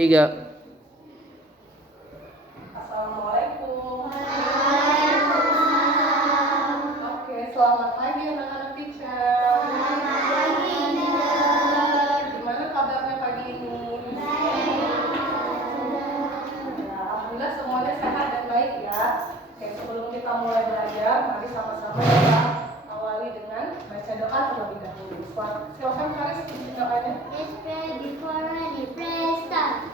Tiga. Assalamualaikum. Waalaikumsalam. Oke, selamat pagi anak-anak teacher. Selamat pagi, teacher. Gimana kabarnya pagi ini? Baik. Ya, alhamdulillah semuanya sehat dan baik ya. Oke, sebelum kita mulai belajar, mari sama-sama kita awali dengan baca doa terlebih dahulu. Silakan Faris, isi doanya. Let's pray before we pray start.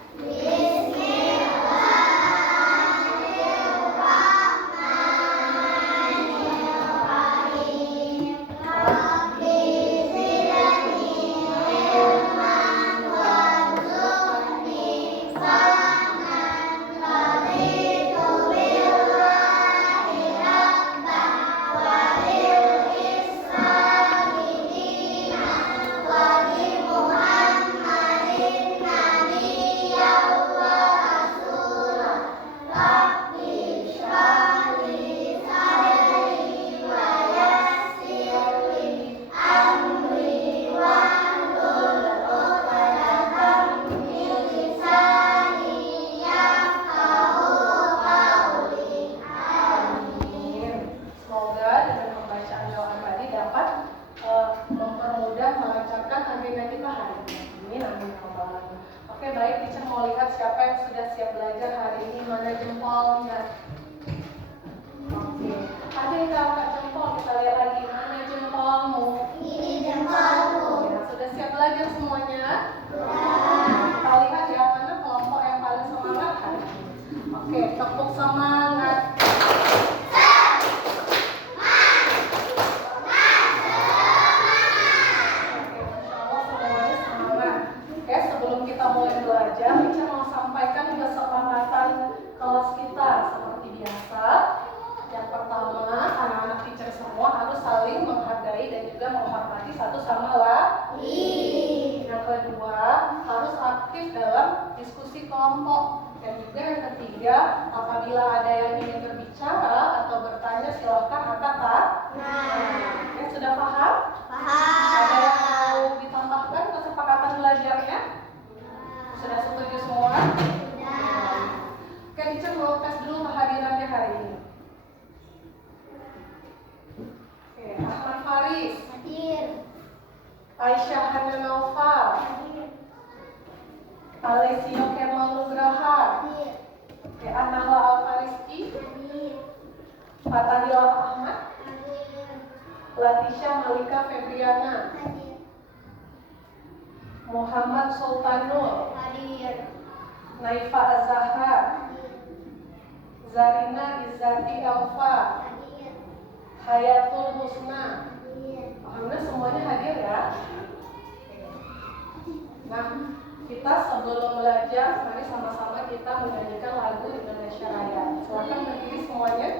Oke, baik, teacher mau lihat siapa yang sudah siap belajar hari ini. Mana jempolnya? Oke, ada yang angkat jempol, kita lihat lagi. Mana jempolmu? Ini jempolku. Ya, sudah siap belajar semuanya? Kita lihat ya, mana kelompok yang paling semangat hari ini. Oke, tepuk semangat. Kita mulai belajar, teacher mau sampaikan kesepakatan kelas kita seperti biasa. Yang pertama, anak-anak teacher semua harus saling menghargai dan juga menghormati satu sama lain. Yang kedua, harus aktif dalam diskusi kelompok. Dan juga yang ketiga, apabila ada yang ingin berbicara atau bertanya, silahkan angkat tangan. Ya, sudah paham? Paham. Ada yang mau ditambahkan kesepakatan belajarnya? Sudah setuju semua? Sudah. Oke, teacher mau tes dulu kehadirannya hari ini. Oke, Ahmad Faris, Hadir. Aisyah Hana Naufal, Hadir. Alessio Kemal Nugraha, Hadir. Oke, Anahla Alfariski, Hadir. Fatahillah Ahmad, Hadir. Latisha Malika Febriana, Hadir. Muhammad Sultanul, Hadir. Naifa Az-Zahra, Hadir. Zarina Izzati Alfa, Hadir. Hayatul Husna. Hadir. Alhamdulillah semuanya hadir ya. Nah, kita sebelum belajar, mari sama-sama kita menyanyikan lagu Indonesia Raya. Silakan berdiri semuanya.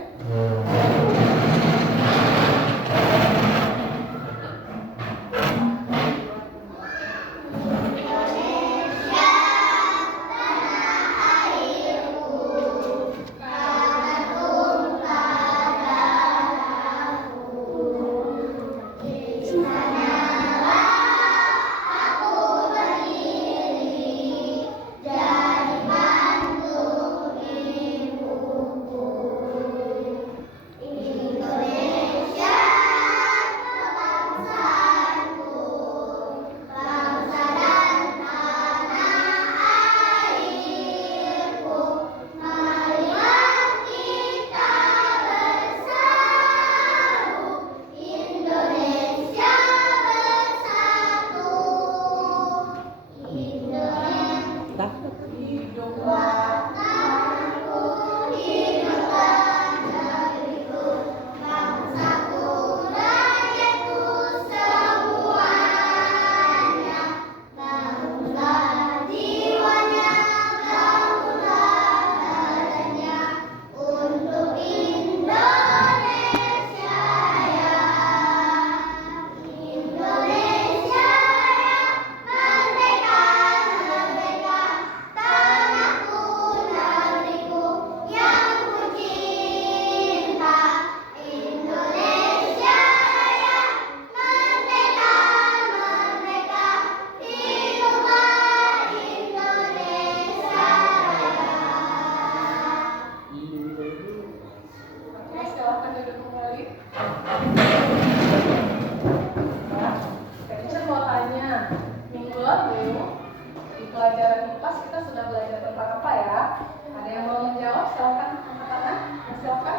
pelajaran IPA kita sudah belajar tentang apa ya? Ada yang mau menjawab? Silakan angkat tangan. Silakan.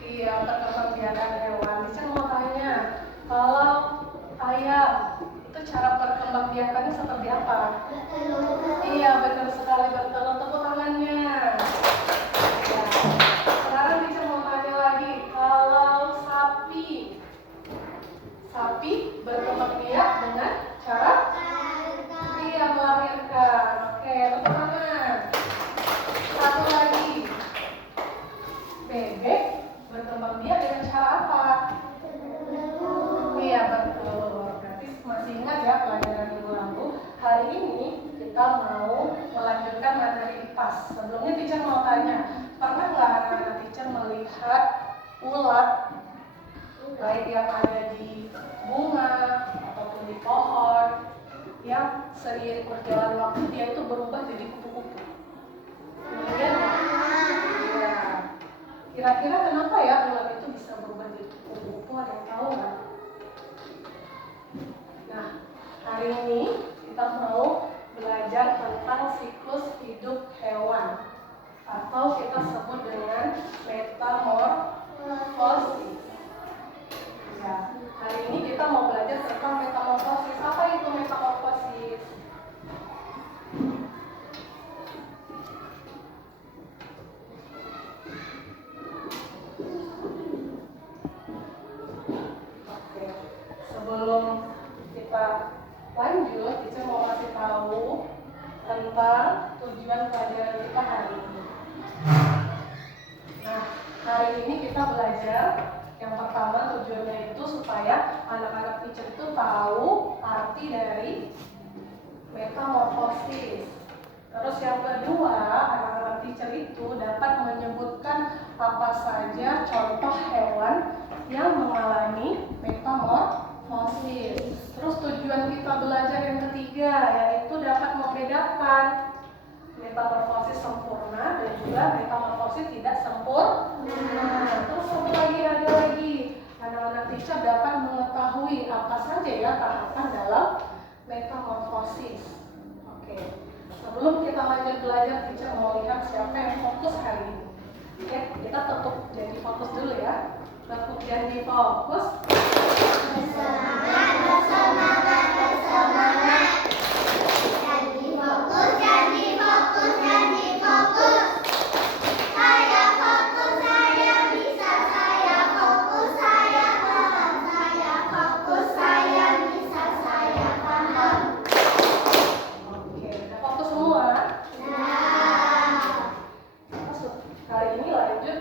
Iya, perkembangbiakan hewan. Teacher mau tanya, kalau ayam itu cara perkembangbiakannya seperti apa? Iya, benar sekali, bertelur. Tepuk tangannya. Ya. Sekarang teacher mau tanya lagi, kalau sapi berkembang biak dengan cara melahirkan. Oke, tepuk tangan. Satu lagi, bebek berkembang biak dengan cara apa? Iya, betul. Berarti masih ingat ya pelajaran minggu lalu. Hari ini kita mau melanjutkan materi IPAS. Sebelumnya teacher mau tanya, pernah nggak anak-anak teacher melihat ulat baik yang ada di bunga ataupun di pohon yang seiring berjalan waktu dia itu berubah jadi kupu-kupu? Kemudian ya, kira-kira kenapa ya ulat itu bisa berubah jadi kupu-kupu? Ada yang tahu nggak? Nah, hari ini kita mau belajar tentang siklus hidup hewan atau kita sebut dengan metamorfosis. Ya, hari ini kita mau belajar tentang metamorfosis. Apa itu metamorfosis? Oke, sebelum kita lanjut, saya mau kasih tahu tentang tujuan pelajaran kita hari ini. Nah, hari ini kita belajar yang pertama, tujuannya itu supaya anak-anak teacher itu tahu arti dari metamorfosis. Terus yang kedua, anak-anak teacher itu dapat menyebutkan apa saja contoh hewan yang mengalami metamorfosis. Terus tujuan kita belajar yang ketiga yaitu dapat membedakan metamorfosis sempurna dan juga metamorfosis tidak sempurna. Terus satu lagi, ada lagi, anak-anak teacher dapat mengetahui apa saja ya tahapan dalam metamorfosis. Oke, sebelum kita lanjut belajar, teacher mau lihat siapa yang fokus hari ini. Oke, kita tetap jadi fokus dulu ya. Tetap jadi fokus. Bersemangat, bersemangat, bersemangat. Jadi fokus, jadi fokus, jadi fokus. Saya fokus, saya bisa, saya fokus, saya paham. Saya fokus, saya bisa, saya paham. Oke, udah fokus semua? Nah, Kali ini lanjut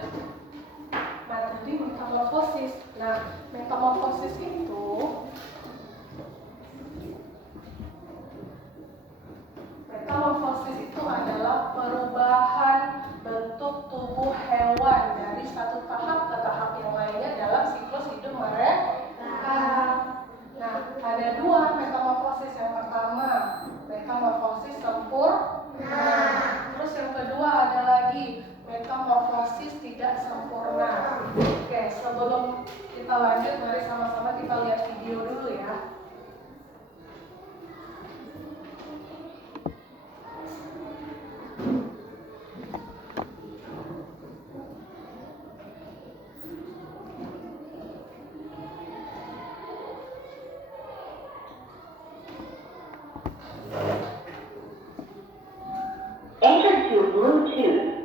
materi metamorfosis. Nah, metamorfosis itu adalah perubahan bentuk tubuh hewan dari satu tahap ke tahap yang lainnya dalam siklus hidup mereka. Nah, ada dua metamorfosis. Yang pertama, metamorfosis sempurna. Terus yang kedua ada lagi metamorfosis tidak sempurna. Oke, sebelum kita lanjut, mari sama-sama kita lihat video dulu ya. Enter to Bluetooth.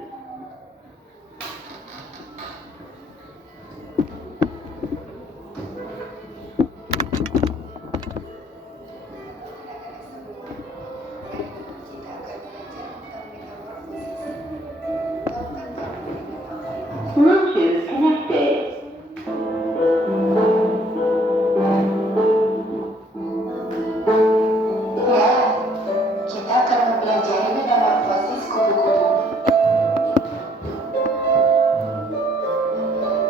Bluetooth connected. Kita akan mempelajari metamorfosis kupu-kupu.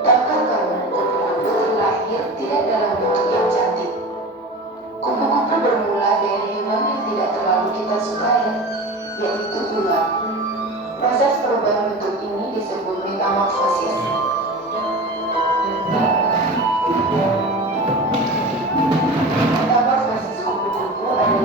Tahukah kamu, kupu-kupu terlahir tidak dalam bentuk yang cantik. Kupu-kupu bermula dari hewan yang tidak terlalu kita sukai, yaitu ulat. Proses perubahan bentuk ini disebut metamorfosis. Metamorfosis kupu-kupu adalah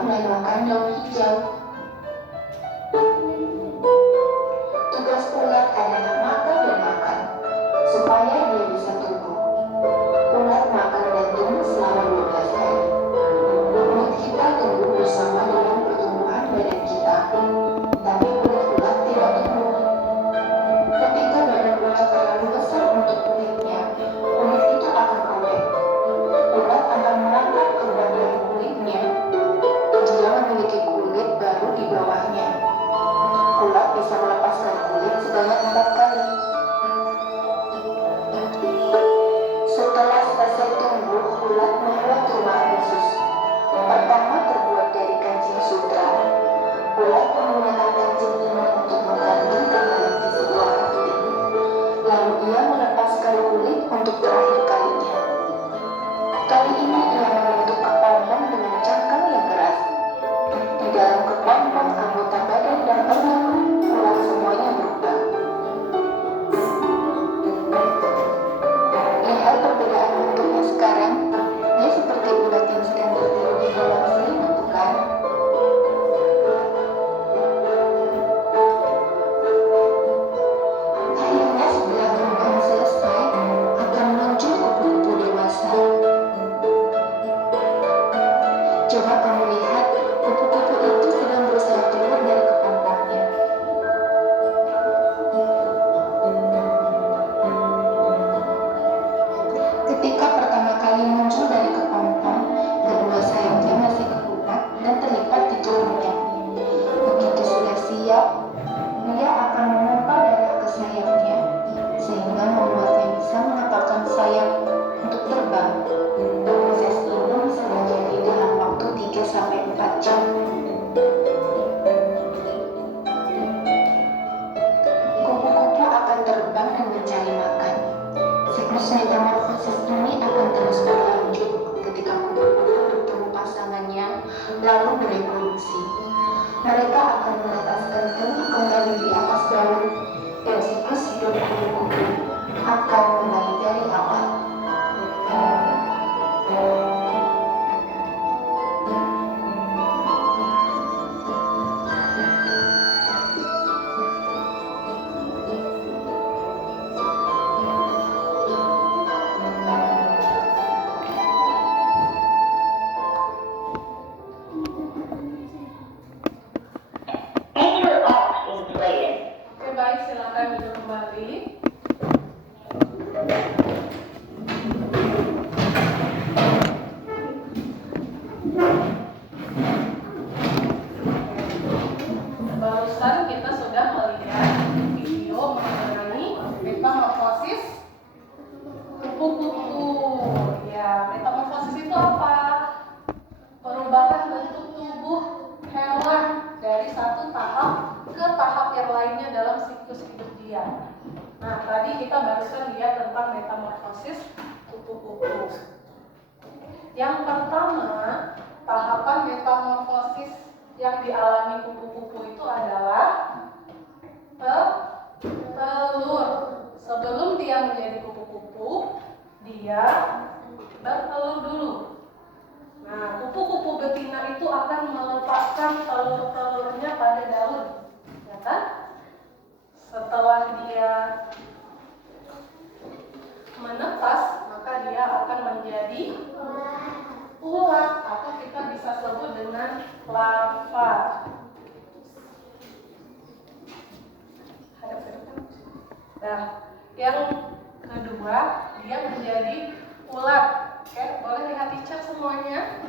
mulai makan daun hijau. Tugas ulat adalah makan dan makan, supaya dia bisa tumbuh. Ulat makan dan tumbuh selama 12 hari. Mulut kita tumbuh bersama dengan pertumbuhan badan kita, tapi kulit ulat tidak tumbuh. Ketika badan ulat terlalu besar untuk kulitnya, kulit itu akan robek. Ulat akan merangkak keluar dari kulitnya. Dia memiliki kulit baru di bawahnya. Ulat bisa melepaskan kulit sebanyak 4 kali. Setelah selesai tumbuh, ulat membuat rumah khusus. Pertama terbuat dari kancing sutra. Ulat menggunakan kancing ini untuk menggantung terhadap di sebuah ranting. Lalu ia melepaskan kulit untuk terakhir kalinya. Kali ini ia membentuk kepompong dengan cangkang yang keras. Di dalam kepompong, anggota badan dan perilaku ulat semuanya berubah. Lihat perbedaan bentuknya sekarang. Dia seperti ulat yang sedang tertidur di dalam selimut, bukan? Akhirnya setelah perubahan selesai, akan muncul kupu-kupu dewasa. Coba kamu lihat, kupu-kupu itu sedang berusaha keluar dari kepompongnya. Ketika pertama kali muncul dari kepompong, kedua sayapnya masih kebuka dan terlipat di tulangnya. Begitu sudah siap, dia akan memompa darah ke sayapnya, sehingga membuatnya bisa mengepakkan sayap untuk terbang. Proses ini bisa terjadi dalam waktu 3-4 jam. Kupu-kupu akan terbang dan mencari makan. Siklus metamorfosis ini akan terus berlanjut ketika kupu-kupu bertemu pasangannya lalu bereproduksi. Mereka akan menetaskan telur kembali di atas daun dan siklus hidup kupu-kupu akan mulai dari awal. Anchor off inflated. Oke, baik, silakan duduk kembali. Barusan kita sudah melihat video mengenai metamorfosis kupu-kupu. Ya, metamorfosis itu apa? Perubahan bentuk tubuh hewan dari satu tahap ke tahap yang lainnya dalam siklus hidup dia. Nah, tadi kita barusan lihat tentang metamorfosis kupu-kupu. Yang pertama, tahapan metamorfosis yang dialami kupu-kupu itu adalah telur. Sebelum dia menjadi kupu-kupu, dia bertelur dulu. Nah, kupu-kupu betina itu akan melepaskan telur-telurnya pada daun, ya kan? Setelah dia menetas, maka dia akan menjadi ulat atau kita bisa sebut dengan larva. Nah, yang kedua, dia menjadi ulat. Oke, boleh lihat teacher semuanya?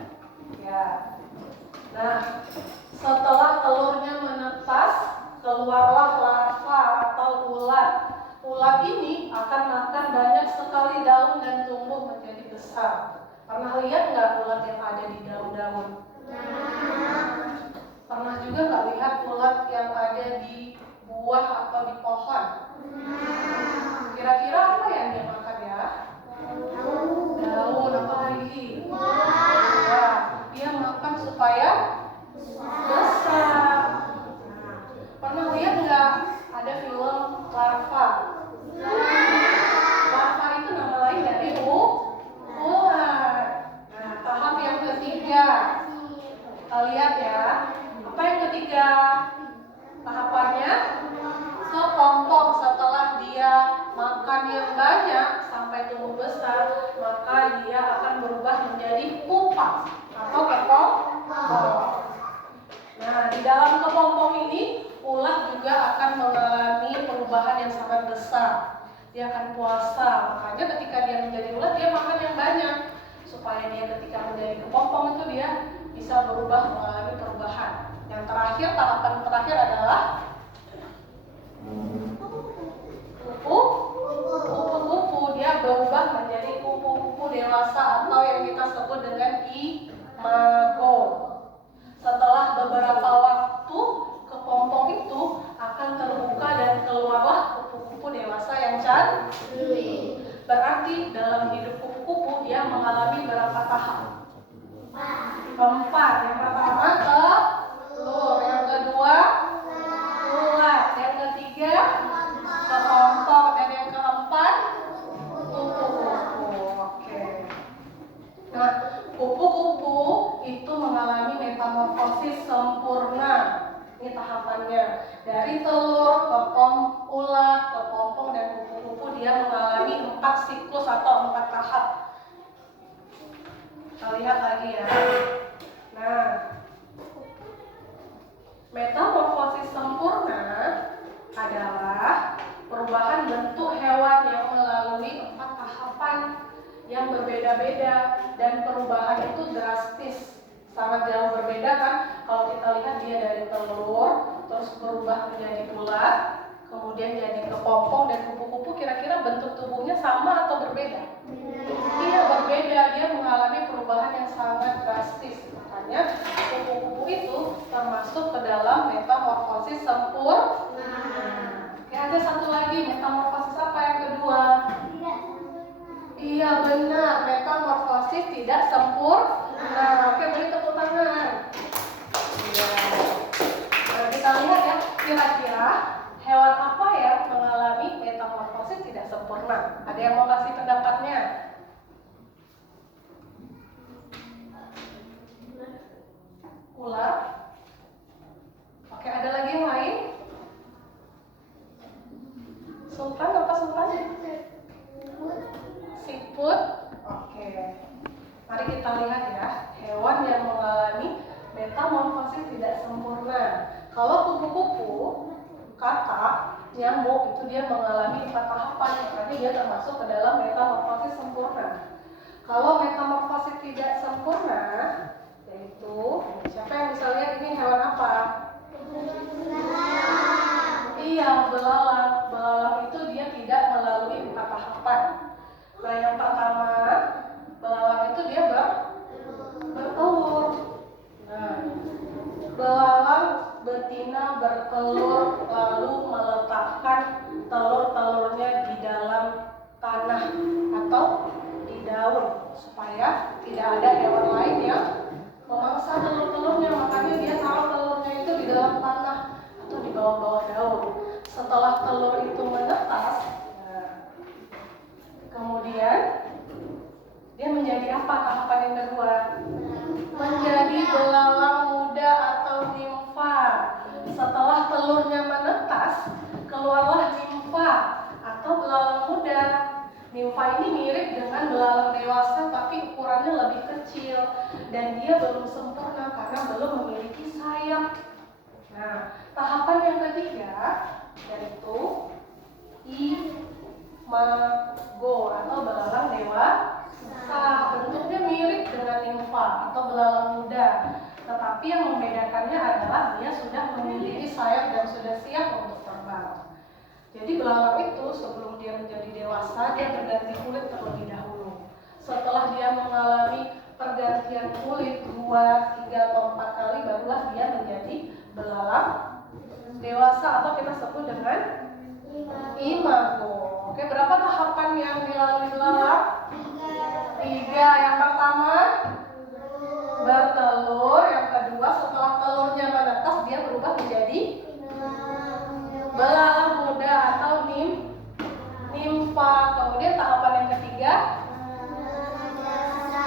Ya. Nah, setelah telurnya menetas, keluarlah larva atau ulat. Ulat ini akan makan banyak sekali daun dan tumbuh menjadi besar. Pernah lihat nggak ulat yang ada di daun-daun? Pernah juga nggak lihat ulat yang ada di buah atau di pohon? Kira-kira apa yang dia makan ya? Daun, apa lagi? Ya, dia makan supaya besar. Nah, pernah lihat nggak ada film larva? Larva itu nama lain dari ulat. Nah, tahap yang ketiga, lihat lihat ya. Apa yang ketiga? Tahapannya sepompong. Setelah dia makan yang banyak sampai tumbuh besar, maka dia akan berubah menjadi pupa atau kepompong. Nah, di dalam kepompong ini ulat juga akan mengalami perubahan yang sangat besar. Dia akan puasa, makanya ketika dia menjadi ulat dia makan yang banyak supaya dia ketika menjadi kepompong itu dia bisa berubah mengalami perubahan. Yang terakhir, tahapan terakhir adalah kupu-kupu. Dia berubah menjadi kupu-kupu dewasa atau yang kita sebut dengan imago. Setelah beberapa waktu, kepompong itu akan terbuka dan keluarlah kupu-kupu dewasa yang cantik. Berarti dalam hidup kupu-kupu dia mengalami berapa tahap? 4. Yang pertama telur, yang kedua ulat, yang ketiga kepompong, dan yang keempat kupu-kupu. Oke. Nah, kupu-kupu itu mengalami metamorfosis sempurna. Ini tahapannya. Dari telur ke ulat, ke kepompong, dan kupu-kupu dia mengalami 4 siklus atau 4 tahap. Kita lihat lagi ya. Nah, metamorfosis sempurna adalah perubahan bentuk hewan yang melalui 4 tahapan yang berbeda-beda, dan perubahan itu drastis, sangat jauh berbeda kan. Kalau kita lihat dia dari telur terus berubah menjadi ulat, kemudian jadi kepompong dan kupu-kupu, kira-kira bentuk tubuhnya sama atau berbeda? Iya, berbeda. Dia mengalami perubahan yang sangat drastis. Makanya kupu-kupu itu termasuk ke dalam metamorfosis sempurna. Oke, ada satu lagi, metamorfosis apa yang kedua? Iya, benar, metamorfosis tidak sempurna. Oke, beri tepuk tangan. Iya. Nah, kita lihat ya, kira-kira hewan apa yang mengalami metamorfosis tidak sempurna? Ada yang mau kasih pendapatnya? Ular. Oke, ada lagi yang lain? Sultan apa sultan? Siput. Oke. Mari kita lihat ya, hewan yang mengalami metamorfosis tidak sempurna. Kalau kupu-kupu, katak, nyamuk itu dia mengalami 4 tahapan, berarti dia termasuk ke dalam metamorfosis sempurna. Kalau metamorfosis tidak sempurna, yaitu siapa yang bisa lihat ini hewan apa? Iya, belalang. Belalang itu dia tidak melalui 4 tahapan. Nah, yang pertama, belalang itu dia bertelur. Nah, belalang betina bertelur lalu meletakkan telur-telurnya di dalam tanah atau di daun supaya tidak ada hewan lain yang memangsa telur-telurnya. Makanya dia taruh telurnya itu di dalam tanah atau di bawah-bawah daun. Setelah telur itu menetas, kemudian dia menjadi apa tahapan yang kedua? Menjadi belalang muda atau nimfa. Setelah telurnya menetas, keluarlah nimfa atau belalang muda. Nimfa ini mirip dengan belalang dewasa tapi ukurannya lebih kecil dan dia belum sempurna karena belum memiliki sayap. Nah, tahapan yang ketiga yaitu imago atau belalang dewasa. Bentuknya mirip dengan nimfa atau belalang muda, tetapi yang membedakannya adalah dia sudah memiliki sayap dan sudah siap untuk terbang. Jadi belalang itu sebelum dia menjadi dewasa dia berganti kulit terlebih dahulu. Setelah dia mengalami pergantian kulit 2, 3, atau 4 kali barulah dia menjadi belalang dewasa atau kita sebut dengan imago. Oke, berapa tahapan yang dilalui belalang? 3. Yang pertama bertelur, yang kedua setelah telurnya menetas dia berubah menjadi belalang muda atau nimfa. Kemudian tahapan yang ketiga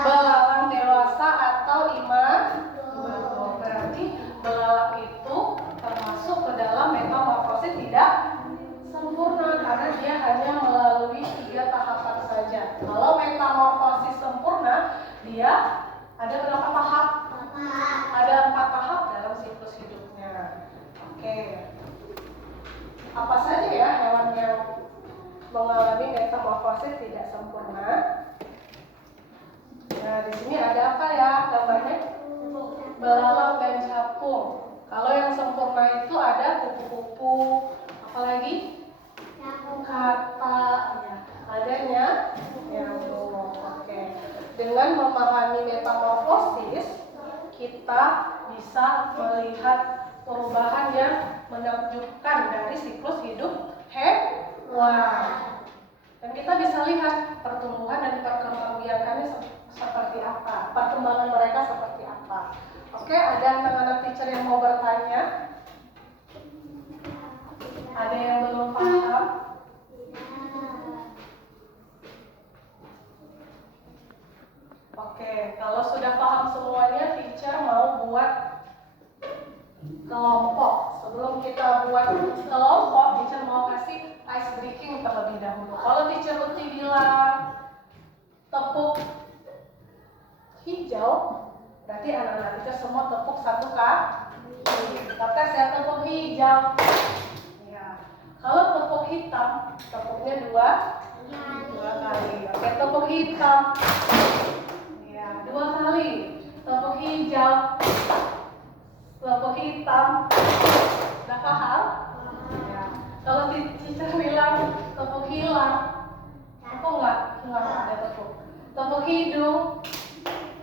belalang dewasa atau imago. Berarti belalak itu termasuk ke dalam metamorfosis tidak sempurna karena dia hanya melalui 3 tahapan saja. Kalau metamorfosis sempurna, dia ada berapa tahap? Ada 4 tahap dalam siklus hidupnya. Oke. Apa saja ya hewan yang mengalami metamorfosis tidak sempurna? Nah, di sini ada apa ya gambarnya? Belalang dan capung. Kalau yang sempurna itu ada kupu-kupu, apalagi? Kata, ya. Adanya nyamuk. Oke. Dengan memahami metamorfosis, kita bisa melihat perubahan yang menakjubkan dari siklus hidup hewan. Dan kita bisa lihat pertumbuhan dan perkembangbiakannya seperti apa, perkembangan mereka seperti apa. Oke, ada anak-anak teacher yang mau bertanya? Ada yang belum paham? Oke, kalau sudah paham semuanya, teacher mau buat kelompok. Sebelum kita buat kelompok, teacher mau kasih ice breaking terlebih dahulu. Kalau teacher Uti bilang tepuk hijau, berarti anak-anak teacher semua tepuk 1 kali. Kita tes ya, tepuk hijau. Ya. Kalau tepuk hitam, tepuknya 2 kali. Oke, tepuk hitam. Ya, 2 kali. Tepuk hijau. Tepuk hitam. Udah paham? Ya. Kalau teacher bilang tepuk hilang, aku enggak ada tepuk. Tepuk hidung,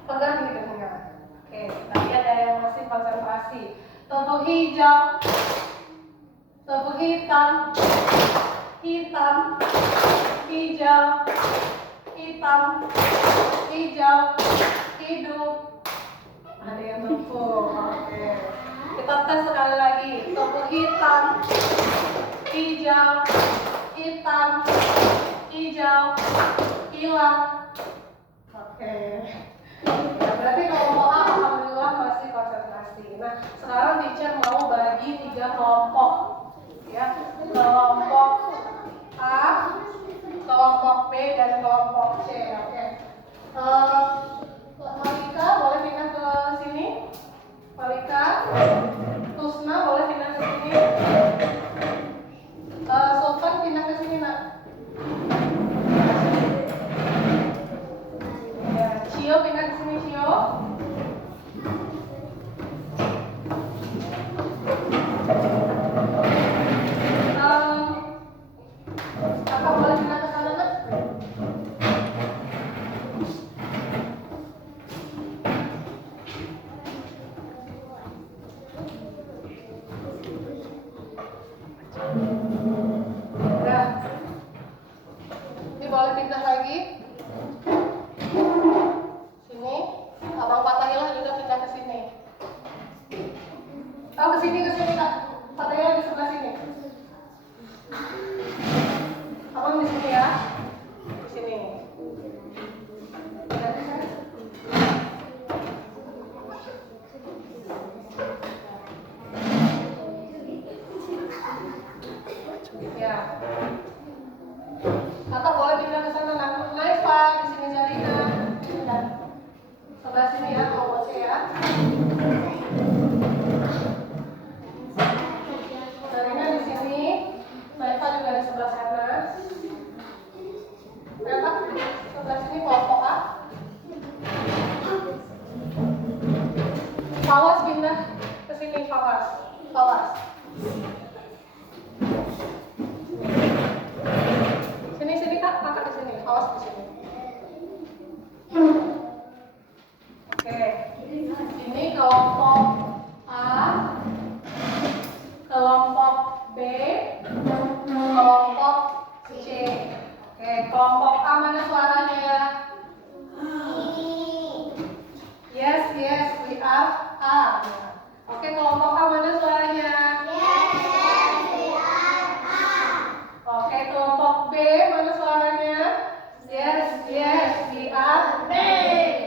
pegang hidungnya. Oke, tadi ada yang masih konsentrasi. Tepuk hijau, tepuk hitam, hitam, hijau, hitam, hijau, hidung. Ada yang tepuk. Oke. Kita tes sekali lagi. Tepuk hitam, hijau, hitam, hijau, hilang. Oke. Ya, berarti kelompok A alhamdulillah masih konsentrasi. Nah, sekarang teacher mau bagi 3 kelompok. Ya, kelompok A, kelompok B, dan kelompok C. Oke. Malika boleh pindah ke sini. Malika, Tusna boleh pindah ke sini. Sofan pindah ke sini nak. Ya, Cio pindah ke sini Cio. Kakak boleh pindah ke sana nak. Udah. Ini boleh pindah lagi. Sini. Abang Fatahillah juga pindah ke sini. Oh, ke sini Kak. Fatahillah di sebelah sini. Abang di sini ya. Di sini. Ya. Kakak boleh pindah ke sana Naifa, di sini Zarina. Dan sebelah sini ya, kelompok C ya. Zarina di sini, Naifa juga di sebelah sana. Naifa sebelah sini kelompok A. Fawas pindah ke sini, Fawas. Sini Kak, kakak di sini, Fawas di sini. Oke, ini kelompok A, kelompok B, kelompok C. Oke, kelompok A mana suaranya? Yes, we are A. Oke, kelompok A mana suaranya? Oke, kelompok B mana suaranya? Yes, we are B.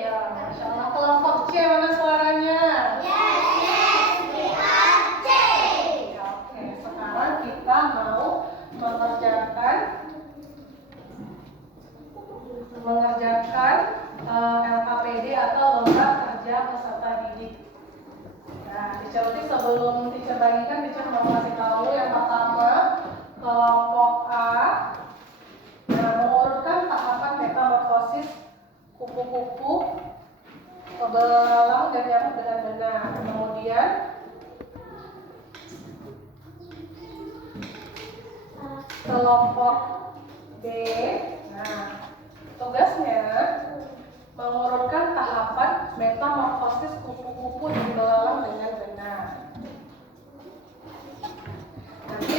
Ya, Masya Allah. Kelompok C mana suaranya? Yes. sebelum teacher bagikan, teacher mau kasih tahu yang pertama kelompok A. Nah, mengurutkan tahapan metamorfosis kupu-kupu belalang dan nyamuk dengan benar. Kemudian kelompok B. Nah, tugasnya mengurutkan tahapan metamorfosis kupu-kupu dan belalang dengan benar. Nanti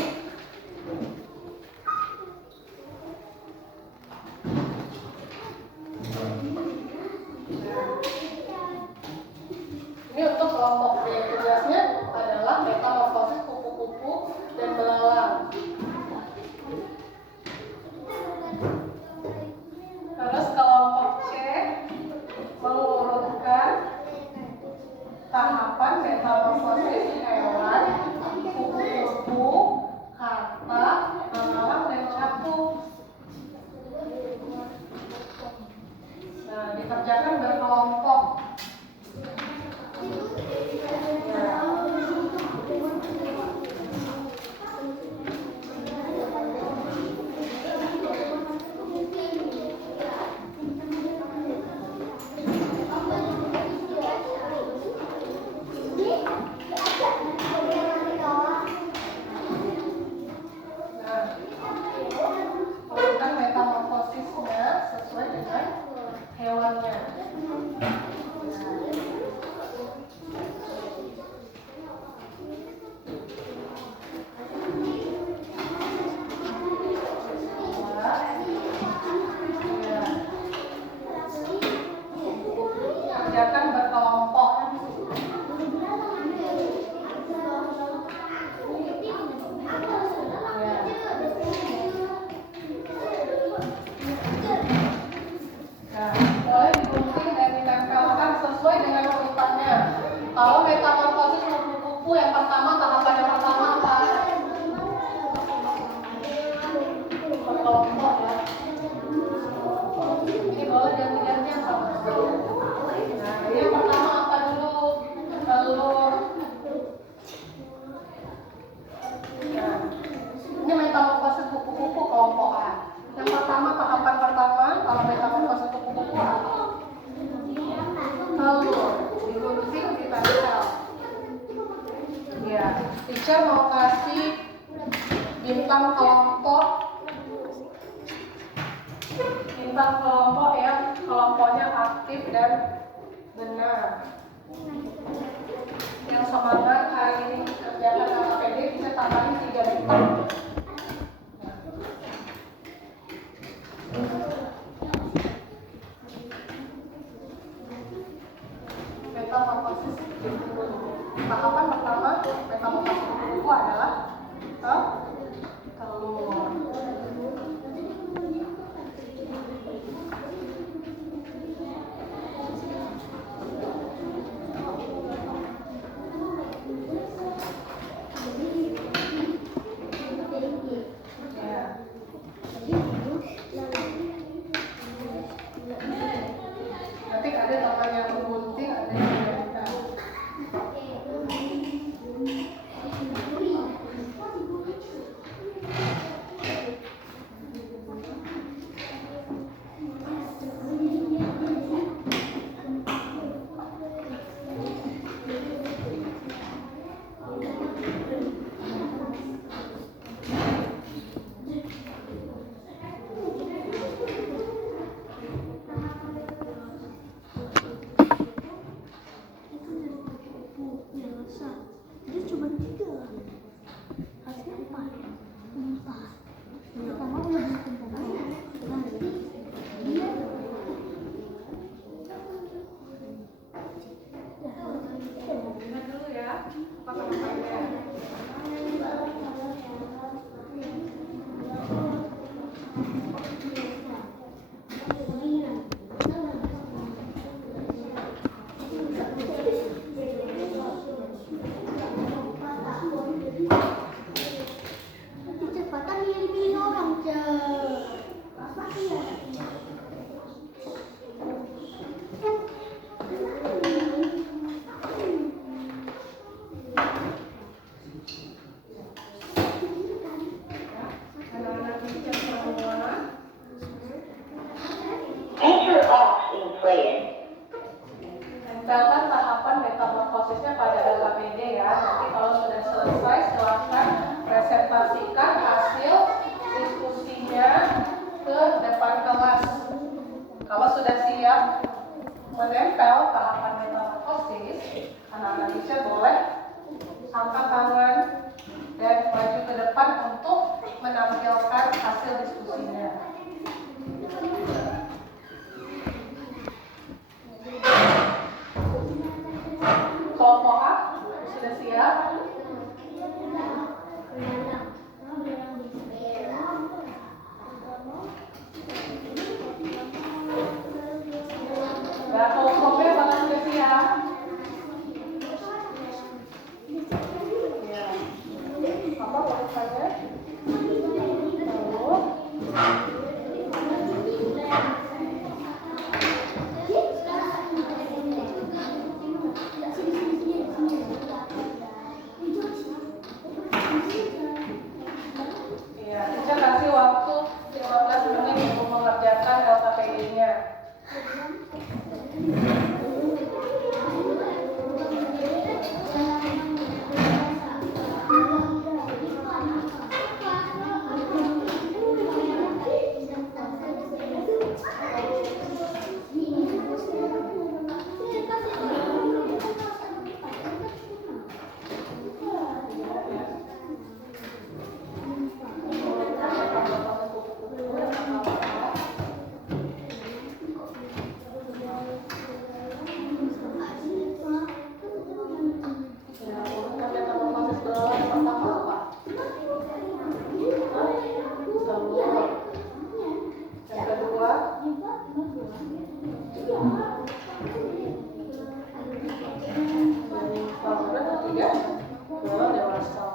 ini untuk kelompok B, tugasnya adalah metamorfosis kupu-kupu dan belalang. Terus kelompok C mengurutkan tahapan metamorfosis hewan, kupu-kupu, kata, belalang, dan capung. Nah, dikerjakan berkelompok. Urutkan metamorfosisnya sesuai dengan hewannya. Kerjakan berkelompok. Boleh digunting dan ditempelkan sesuai dengan urutannya. Kalau metamorfosis kupu-kupu yang pertama, tahapan yang pertama apa? Berkelompok ya. Ini boleh ganti-gantian sama sekali. Nah, ini yang pertama apa dulu? Telur. Nah, ini metamorfosis kupu-kupu kelompok A. Yang pertama, tahapan pertama, kalau metamorfosis kupu-kupu apa? Telur, digunting, ditempel. Ya, teacher mau kasih bintang kelompok. Bintang kelompok yang kelompoknya aktif dan benar. Yang semangat hari ini kerjakan APD bisa tambahin 3 bintang. Metamorfosis tahapan pertama metamorfosis kupu-kupu adalah telur. Nanti ada teman yang menggunting, ada yang menempel. menempel tahapan metamorfosis, anak-anak teacher boleh angkat tangan dan maju ke depan untuk menampilkan hasil diskusinya. Kelompok A sudah siap? Ya, kelompok B apakah sudah siap? Ya. Apa urusannya? Iya, teacher kasih waktu 15 menit untuk mengerjakan LKPD-nya.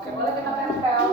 Oke, boleh kita tempel.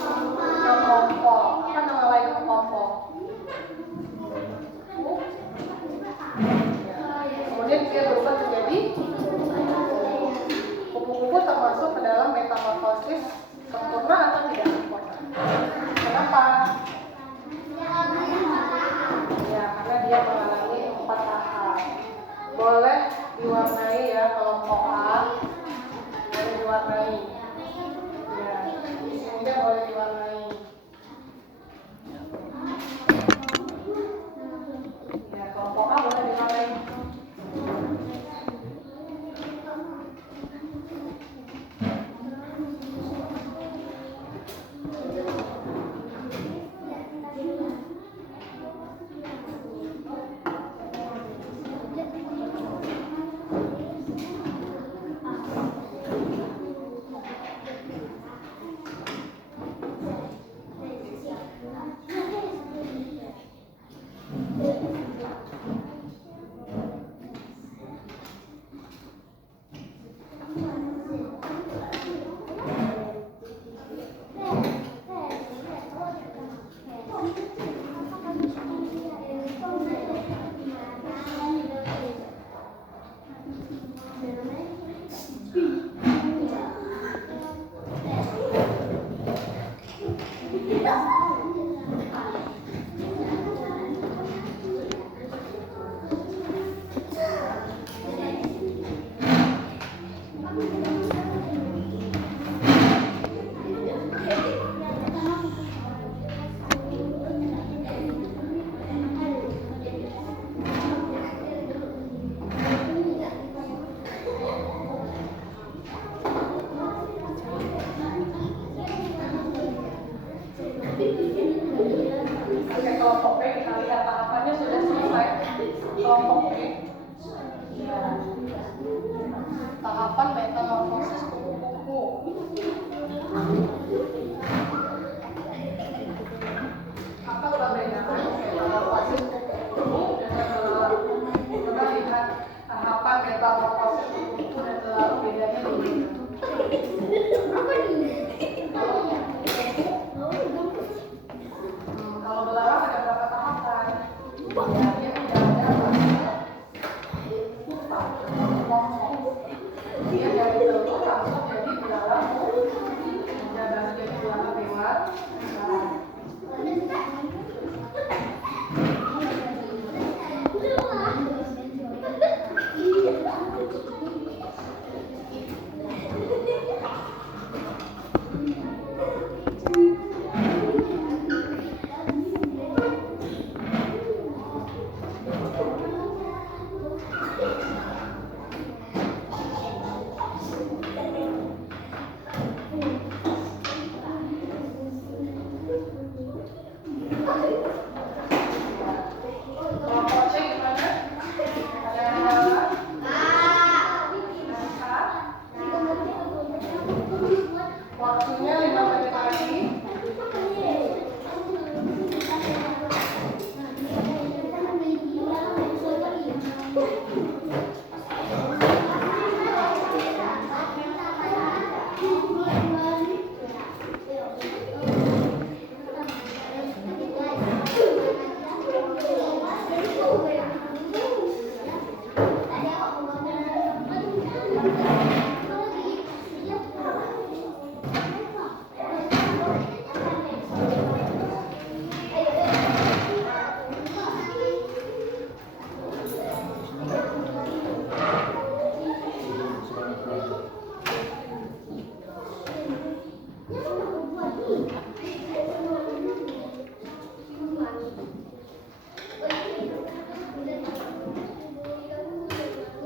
Kelompok. Apa nama lain kelompok? Kemudian dia berubah menjadi kupu-kupu termasuk ke dalam metamorfosis sempurna atau tidak sempurna? Kenapa? Ya, karena dia mengalami 4 tahap. Boleh diwarnai ya, kelompok A boleh diwarnai. Ya, kemudian boleh diwarnai. Ya, kelompok A boleh diwarnai. Oke, kelompok B kita lihat tahapannya sudah selesai. Kelompok B, ya, tahapan metamorfosis kupu-kupu. Apa perbedaan metamorfosis kupu-kupu dengan kelelawar? Coba lihat tahapan metamorfosis kupu-kupu dan kelelawar bedanya di mana? Kalau belalang ada berapa tahapan? Ya, dia tidak ada kelompok. Dia dari telur langsung jadi belalang, dan baru jadi belalang dewasa. Kelompok C gimana? Waktunya 5 menit lagi.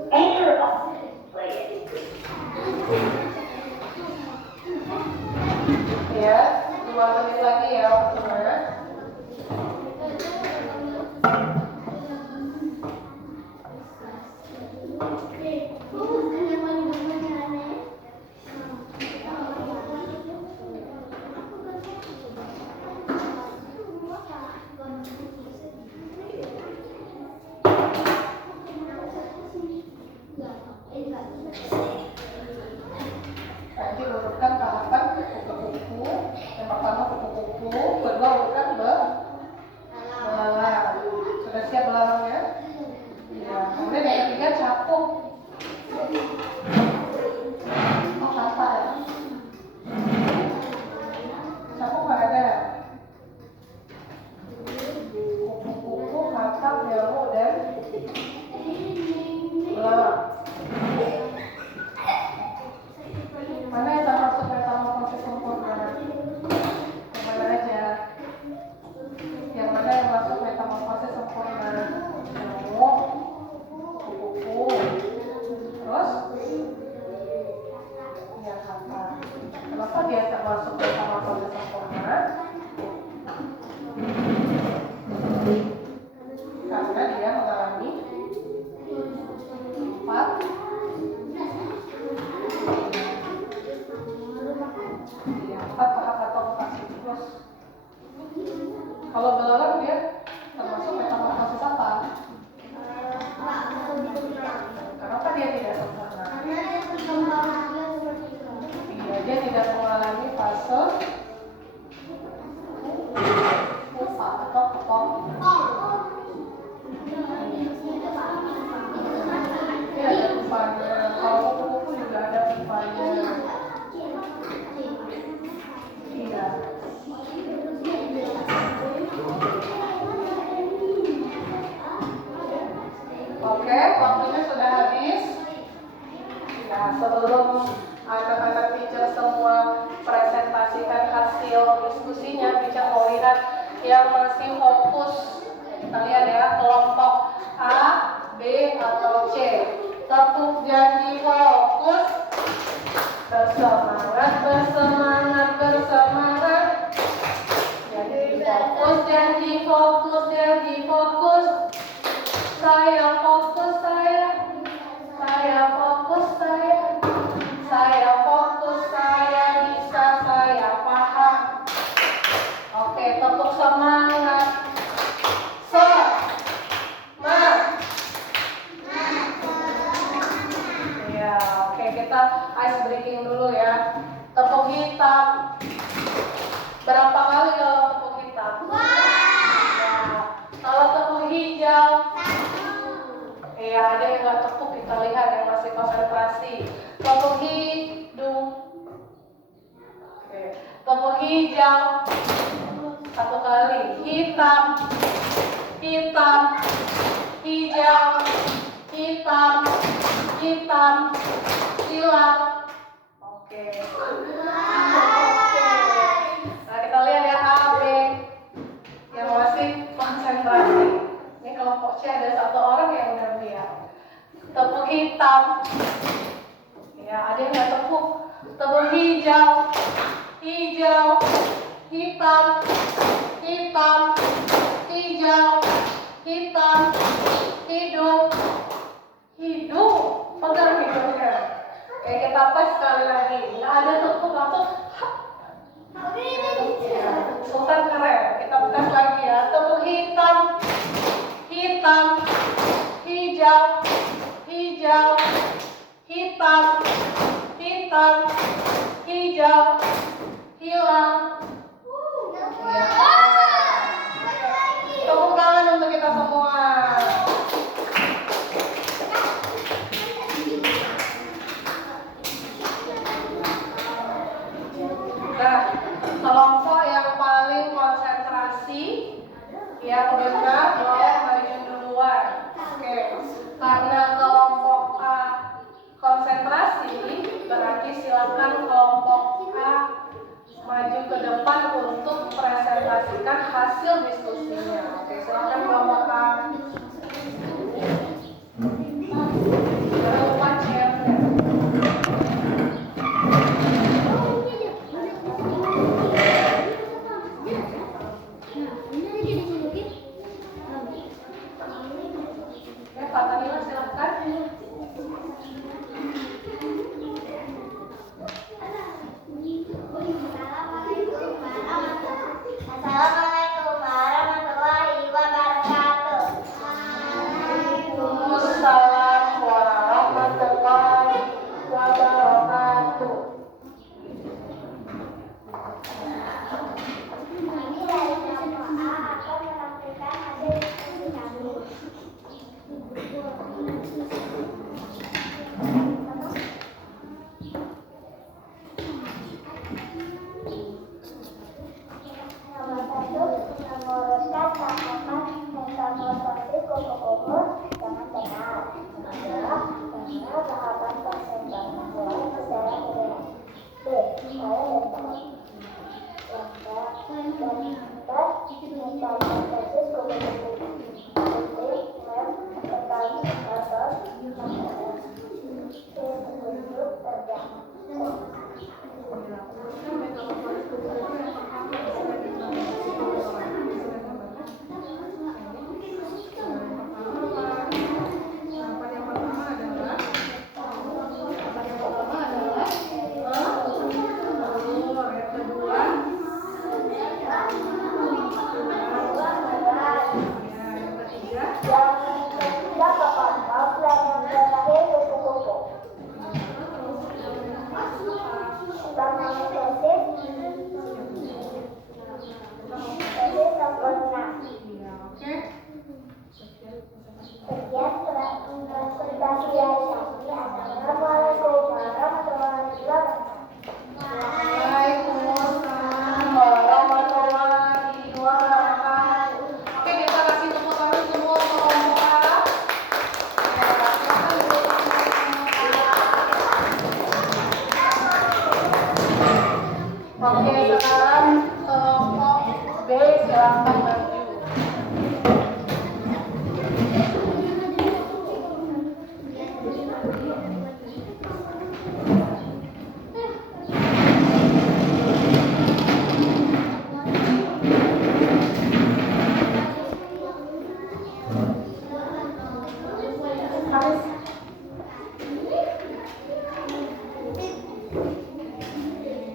Enter all. Play it. Ya, 2 menit lagi ya waktunya. Nanti urutkan tahapan kupu-kupu. Yang pertama kupu-kupu berbau kan belalang. Sudah siap belalangnya? Ya. Kemudian yang ketiga capung. Oh, kata ya. Capung nggak ada. Kupu-kupu, katak, nyamuk, dan belalang. Mana yang termasuk metamorfosis sempurna? Yang mana aja? Yang mana yang masuk metamorfosis sempurna? Nyamuk, kupu-kupu, terus ya katak. Kenapa dia termasuk metamorfosis sempurna? Karena dia mengalami 4 tahap adaptasi siklus. Kalau belalang dia termasuk metamorfosis apa? Kenapa dia tidak sempurna? Iya, dia tidak mengalami fase pupa atau kepong. Dia ada pupanya. Kalau kupu-kupu juga ada pupanya. Iya. Oke, waktunya sudah habis. Ya, sebelum anak-anak teacher semua presentasikan hasil diskusinya, teacher mau lihat yang masih fokus. Kita lihat ya, kelompok A, B, atau C. Tepuk janji fokus. Bersemangat, bersemangat, bersemangat. Janji fokus, janji fokus. Saya fokus, saya fokus, saya fokus, saya bisa, saya paham. Oke, tepuk semangat. Ya, oke, kita ice breaking dulu ya. Tepuk hitam. Berapa kali kalau tepuk hitam? Ya. Kalau tepuk hijau? Iya, ada yang nggak tepuk, kita lihat yang masih konsentrasi. Tepuk hidung. Oke. Tepuk hijau. 1 kali. Hitam. Hitam. Hijau. Hitam. Hitam. Silang. Oke. Nah, kita lihat ya A, B yang masih konsentrasi. Ini kelompok C ada 1 orang yang udah lihat. Tepuk hitam. Ya, ada yang nggak tepuk. Tepuk hijau. Hijau. Hitam. Hitam. Hijau. Hitam. Hidung. Hidung. Pegang hidungnya. Oke, kita tes sekali lagi. Nggak ada tepuk, langsung ya, Sultan keren. Kita tes lagi ya. Tepuk hitam. Hitam. Hijau. Hijau. Hitam. Hitam. Hijau. Hilang. Ya. Tepuk tangan untuk kita semua. Nah, kelompok yang paling konsentrasi yang benar boleh maju duluan. Oke, karena kelompok A konsentrasi, berarti silakan kelompok A maju ke depan untuk presentasikan hasil diskusinya. Oke, silakan kelompok A. Jangan lupa chairnya. Pak Tamila, silakan. Assalamualaikum warahmatullahi wabarakatuh. metamorfosis kupu-kupu jangan benar adalah karena tahapan perkembangan secara bergerak. B. Saya dan tahapan. Metamorfosis kupu-kupu. Oke, sekarang kelompok B silakan maju.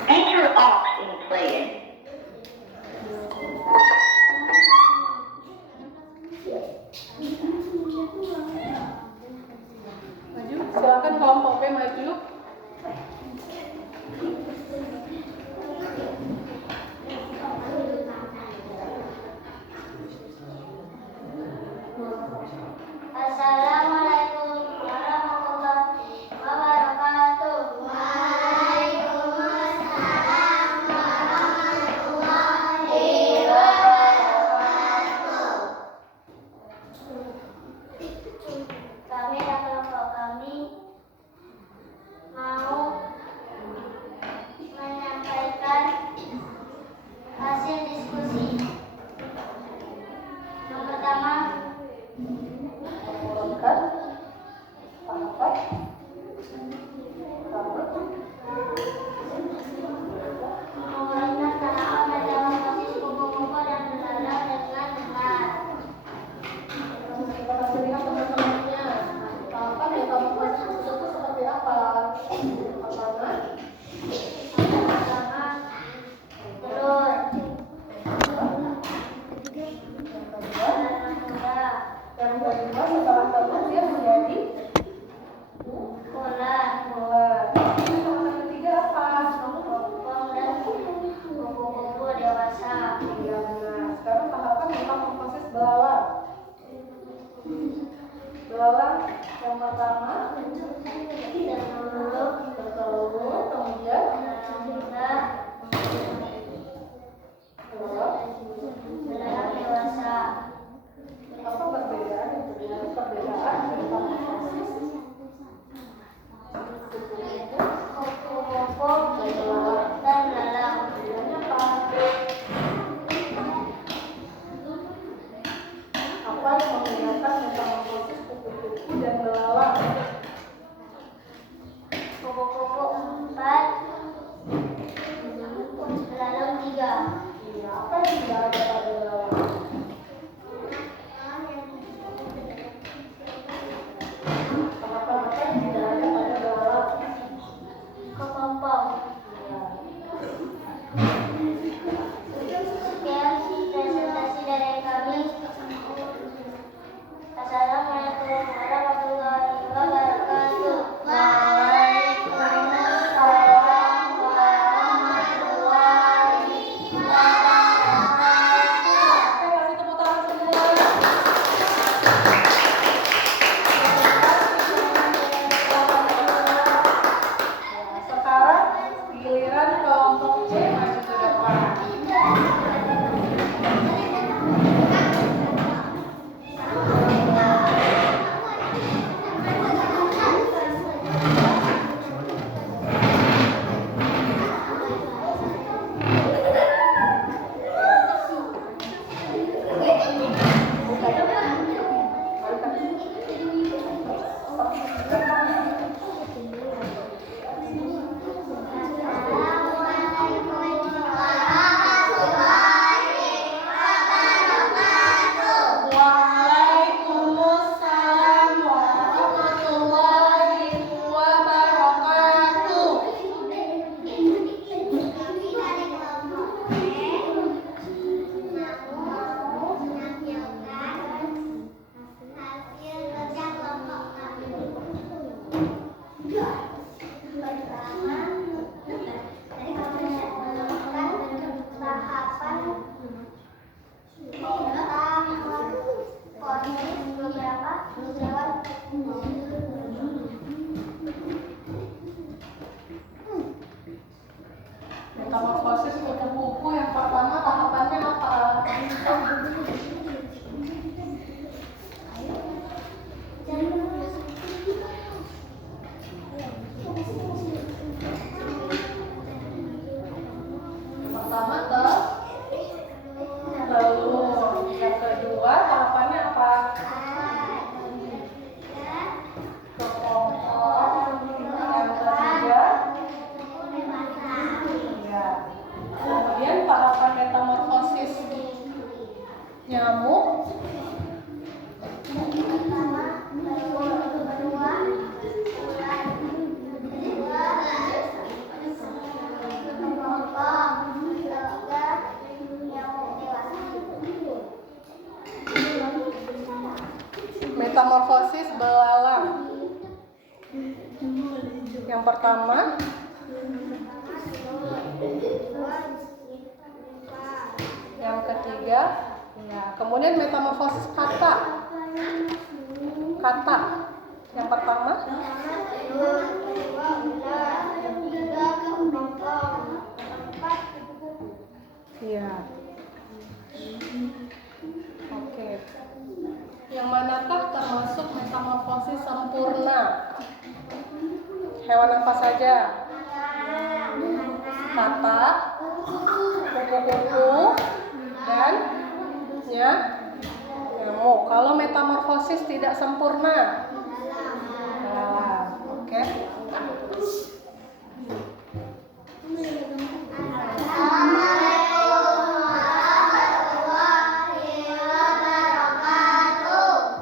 Enter aux in playing. Maju, silakan kelompok B maju. Assalamualaikum warahmatullahi wabarakatuh. Waalaikumsalam warahmatullahi wabarakatuh. Kami dan kelompok kami mau menyampaikan hasil diskusi. Yang pertama, menguraikan tahapan metamorfosis kupu-kupu dan belalang dengan benar. Kita kasih lihat teman-temannya. Tahapan metamorfosis itu seperti apa? Pertama, Pertama, telur. yang kedua setelah telur dia menjadi Bola. bola. Yang ketiga apa? Bom dan kupu-kupu dewasa. Iya benar. Sekarang tahapan metamorfosis belalang. Belalang yang pertama bertelur, kemudian belalang dewasa. apa perbedaan metamorfosis Kupu-kupu dan belalang. bedanya apa? Apa yang membedakan metamorfosis kupu-kupu dan belalang? Kupu-kupu 4, belalang 3. Iya, apa yang tidak ada pada belalang? Apa yang tidak ada pada belalang? Kepompong. Sekian presentasi dari kami. Assalamualaikum warahmatullahi wabarakatuh. Waalaikumsalam warahmatullahi wabarakatuh. metamorfosis belalang. Yang pertama, yang ketiga, ya. Kemudian metamorfosis kata. Kata. Yang pertama, iya. Oke. Yang manakah termasuk metamorfosis sempurna? Hewan apa saja? Katak, kupu-kupu, dan nyamuk. Kalau metamorfosis tidak sempurna, oke.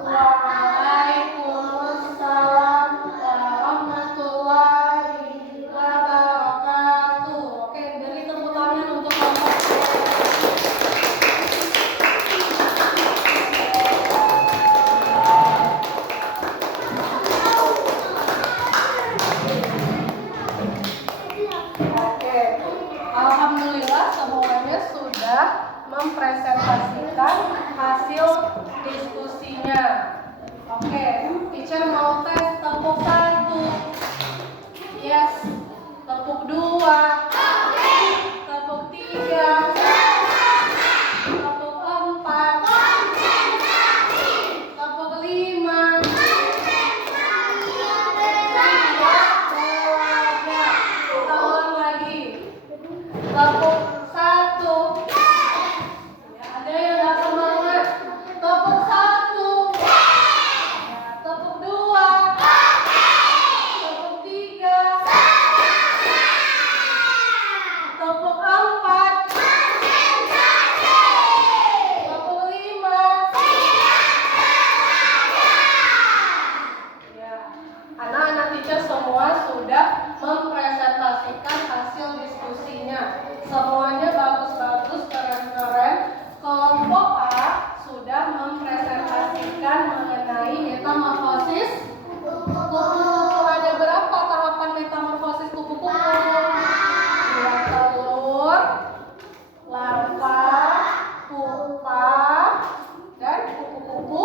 Waalaikumsalam warahmatullahi wabarakatuh. Oke, beri tepuk tangan untuk kelompok C. Oke, alhamdulillah semuanya sudah mempresentasikan hasil diskusinya. Oke, teacher mau tes tepuk 1. Yes. Tepuk 2. Tepuk 3. Tepuk 4. Tepuk 5. Kita ulang lagi. Tepuk 1. Ya, ada yang gak semangat. Tepuk 1. Ya, tepuk 2. Tepuk 3. Tepuk 4. Tepuk 5. Ya, anak-anak teacher semua sudah mempresentasikan hasil diskusinya. Semuanya bagus-bagus, keren-keren. Kelompok A sudah mempresentasikan mengenai metamorfosis kupu-kupu. Ada berapa tahapan metamorfosis kupu-kupu? Ya, telur, larva, pupa, dan kupu-kupu.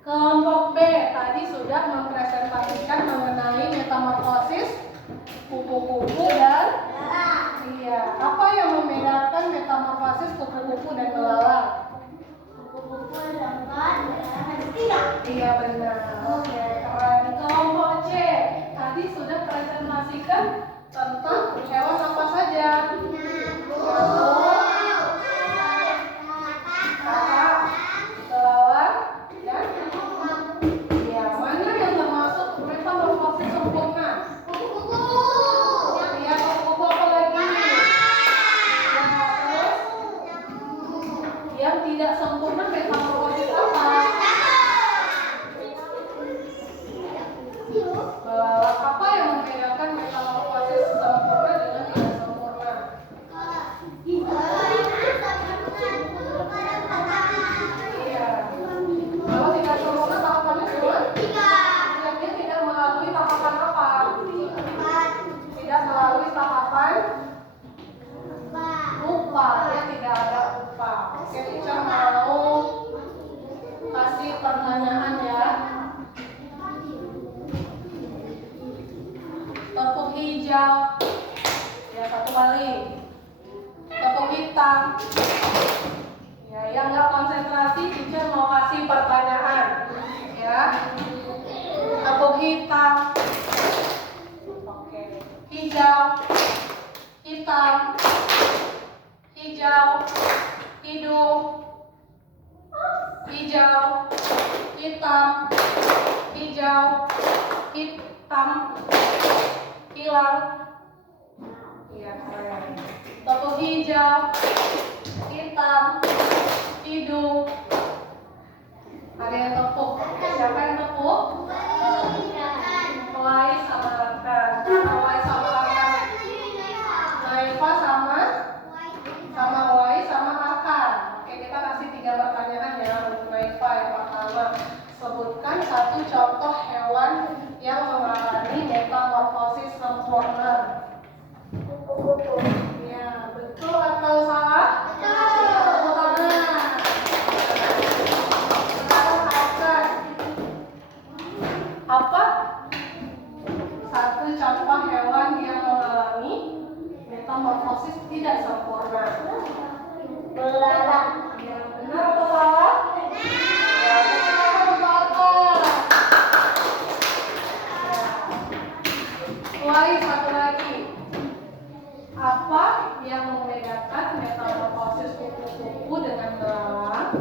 Kelompok B tadi sudah mempresentasikan mengenai metamorfosis kupu-kupu dan iya. Apa yang membedakan metamorfosis kupu-kupu dan belalang? Iya benar. Oke, keren. Kelompok C tadi sudah presentasikan tentang hewan apa saja? Kakak, belalang, dan iya. Mana yang termasuk metamorfosis sempurna? Iya, kupu-kupu apa lagi? Ya, terus yang tidak sempurna metamorfosis apa? Belalang. Apa yang membedakan metamorfosis sempurna dengan tidak sempurna? Iya. Kalau tidak sempurna tahapannya cuma dia tidak melalui tahapan apa? Tidak melalui tahapan lupa. Dia tidak ada lupa. Oke, teacher mau kasih pertanyaan ya. Tepuk hijau. Ya, 1 kali. Tepuk hitam. Ya, yang nggak konsentrasi, teacher mau kasih pertanyaan. Ya. Tepuk hitam. Oke. Hijau. Hitam. Hijau. Hidung. Hijau. Hitam. Hijau. Hitam. Hilang. Iya, keren. Tepuk hijau. Hitam. Hidung. Ada yang tepuk. Siapa yang tepuk? Wai sama Akan. Wai sama Akan. Naifa sama Wai sama Akan. Oke, kita kasih 3 pertanyaan ya untuk Naifa, ya Pak. melarang. Yang benar atau salah? Ya, sekarang untuk apa? Mulai satu lagi. Apa yang membedakan metamorfosis kupu-kupu dengan belalang?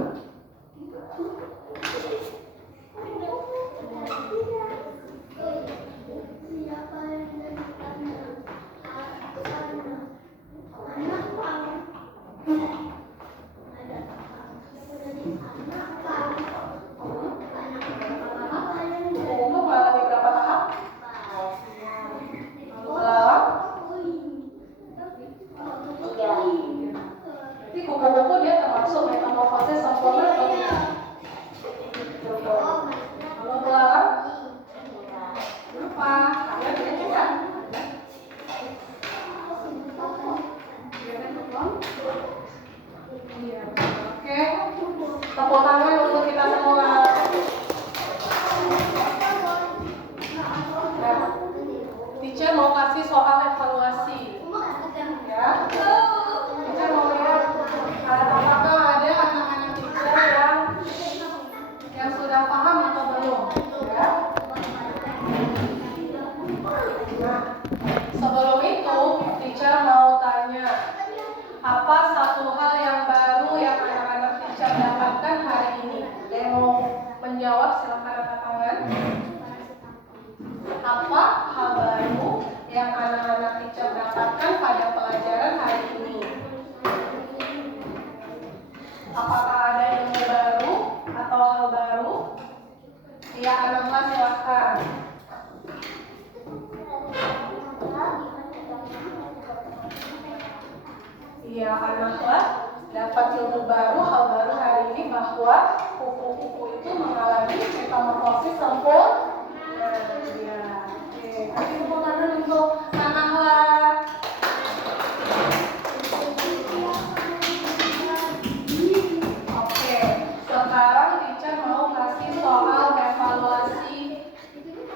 Kupu-kupu mengalami berapa tahap? Belalang? Jadi kupu-kupu dia termasuk metamorfosis sempurna atau tidak? Kalau belalang? Lupa. Kalian punya juga? Iya. Oke. Tepuk tangan untuk kita semua. Nah, teacher mau kasih soal evaluasi. Ya. Teacher mau lihat apakah ada anak-anak teacher yang sudah paham atau belum. Ya. Nah, sebelum itu, teacher mau tanya, apa satu hal yang baru yang anak-anak teacher dapatkan hari ini? Ada yang mau menjawab, silakan angkat tangan. Apa hal baru yang anak-anak teacher dapatkan pada pelajaran hari ini? Apakah ada ilmu baru atau hal baru? Ya, anak-anak silakan. Iya, anak-anak dapat ilmu baru, hal baru hari ini bahwa kupu-kupu itu mengalami metamorfosis sempurna. Ya, oke. Kasih tepuk tangan untuk anak-anak. Oke, sekarang teacher mau kasih soal evaluasi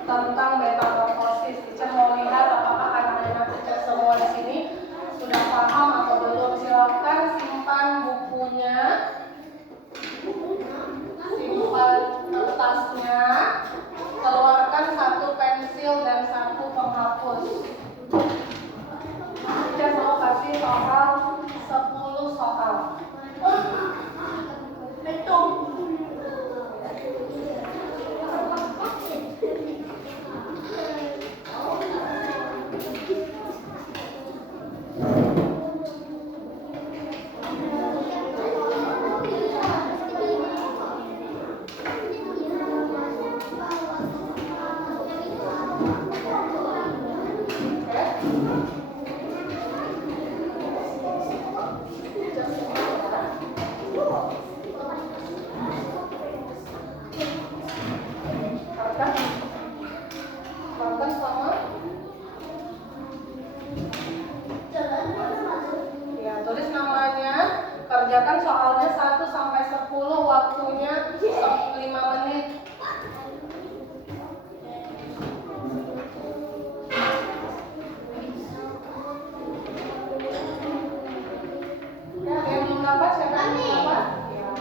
tentang metamorfosis. Teacher mau lihat apakah anak-anak teacher semua di sini sudah paham atau belum. Silakan simpan bukunya, simpan kertasnya, keluarkan satu pensil dan satu penghapus. Teacher mau kasih soal 10 soal. Hitung. Tulis namanya, kerjakan soalnya 1 sampai 10, waktunya 5 menit. Ya, yang belum dapat siapa yang belum dapat? Ya,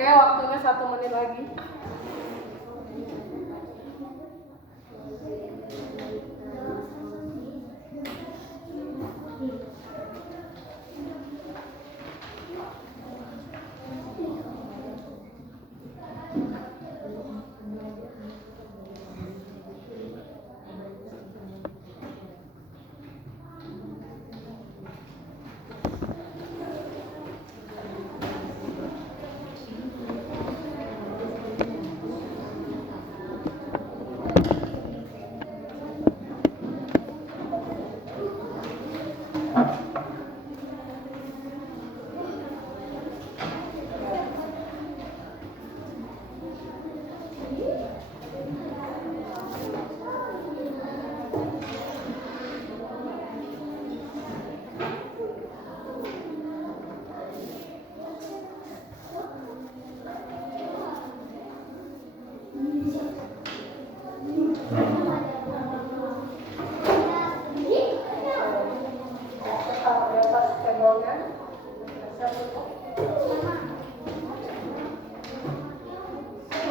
Oke, waktunya 1 menit lagi.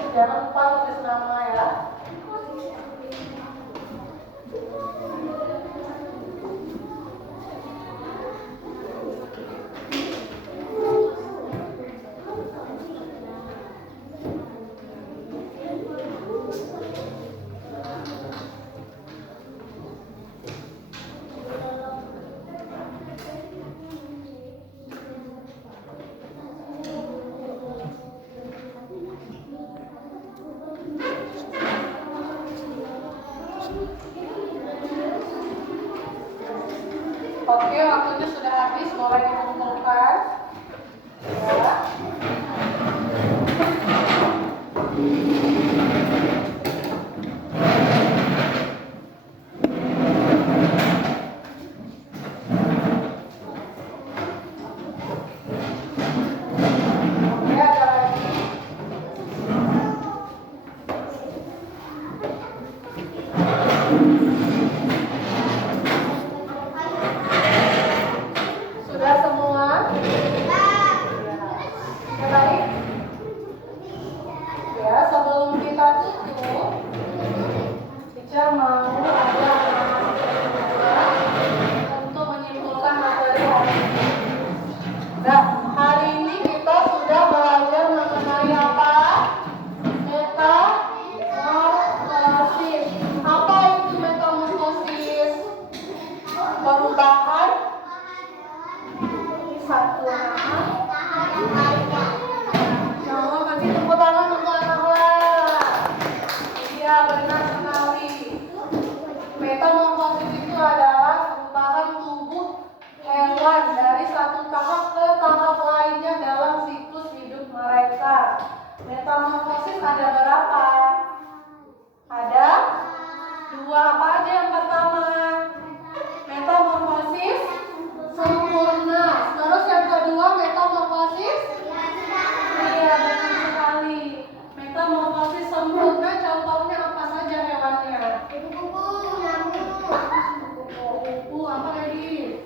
Jangan lupa tulis nama ya. Oke, waktunya sudah habis, boleh dikumpulkan. Ya. Oke, ada lagi. Sudah semua? Ya, baik. Ya, sebelum kita tutup, teacher mau ada untuk menyimpulkan materi hari ini. Nah, hari ini kita sudah belajar mengenai apa? Metamorfosis. Apa itu metamorfosis? Perubahan kesatuan. Jangan kasih tepuk tangan untuk anak-anak. Iya, benar sekali. Metamorfosis itu adalah perubahan tubuh hewan dari satu tahap ke tahap lainnya dalam siklus hidup mereka. Metamorfosis ada berapa? Ada 2. Apa aja yang pertama? Metamorfosis sempurna. Terus yang kedua metamorfosis? Iya, benar sekali. Metamorfosis sempurna contohnya apa saja hewannya? Kupu, apa lagi?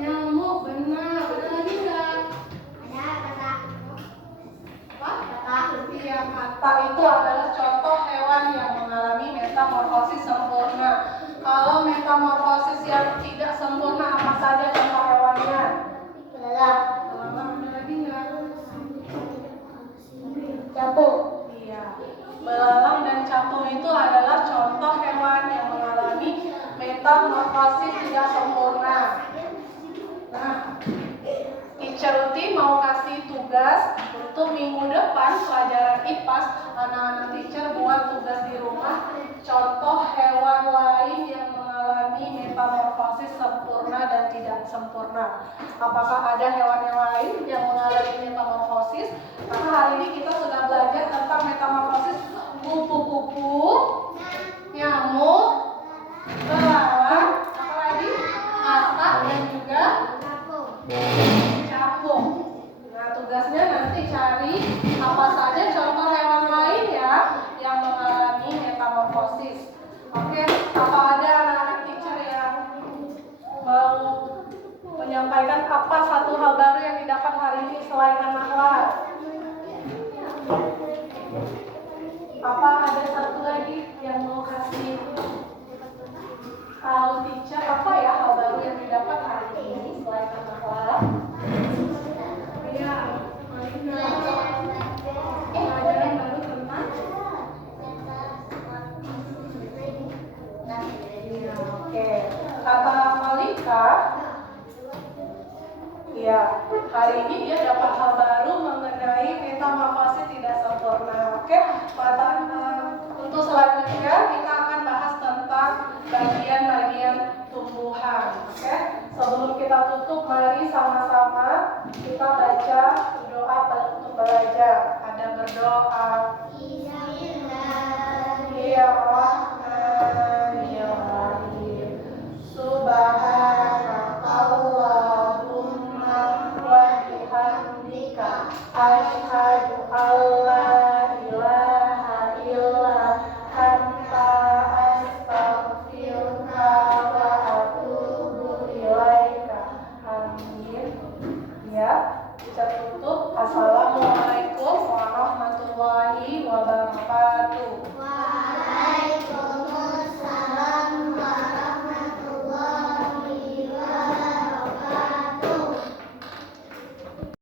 Nyamuk, benar. Ada lagi nggak? Apa? Iya, kata itu adalah contoh hewan yang mengalami metamorfosis sempurna. Kalau metamorfosis yang tidak sempurna, apa saja contoh hewannya? Belalang, ada lagi nggak? Capung. Iya, belalang dan capung itu adalah contoh hewan yang mengalami metamorfosis tidak sempurna. Nah, Teacher Uti mau kasih tugas untuk minggu depan pelajaran IPAS. Anak-anak teacher buat tugas di rumah contoh hewan lain yang mengalami metamorfosis sempurna dan tidak sempurna. Apakah ada hewan yang lain yang mengalami metamorfosis? Karena hari ini kita sudah belajar tentang metamorfosis kupu-kupu, nyamuk, belalang, apa lagi? Katak dan juga capung. Nah, tugasnya nanti cari apa saja contoh hewan lain ya yang mengalami metamorfosis. Oke, apa ada anak-anak teacher yang mau menyampaikan apa satu hal baru yang didapat hari ini selain anak kelas? mau kasih tahu teacher apa ya hal baru yang didapat hari ini selain anak-anak? Iya, Malika. Pelajaran baru tentang? Iya, oke. Kata Malika, ya, hari ini dia dapat hal baru mengenai metamorfosis tidak sempurna. Oke, untuk selanjutnya kita akan bahas tentang bagian-bagian tumbuhan. Oke, sebelum kita tutup, mari sama-sama kita baca doa untuk belajar. Ada berdoa. Bismillahirrahmanirrahim. Subhanakallahumma wa bihamdika asyhadu an la ilaha illa anta astaghfiruka wa atubu ilaika. Amin. Ya, kita tutup. Assalamualaikum.